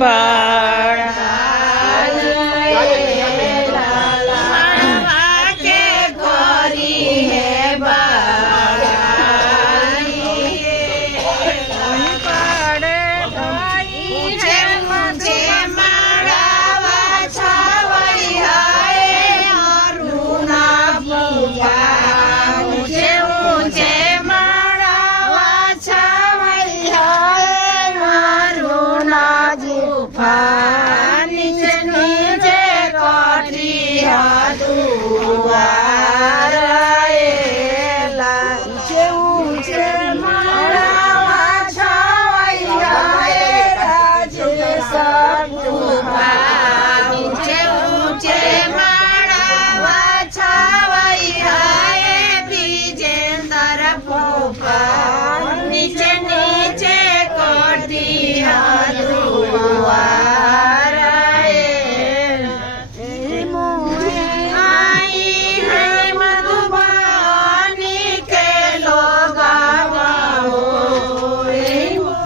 बाड़ा नीचे नीचे कोठिया दुआर ऊंचे ऊंचे माड़वा छवैया राजे सतुभा ऊंचे ऊंचे माड़वा छवैया विजेंद्र फूफा नीचे नीचे कोठिया दुआर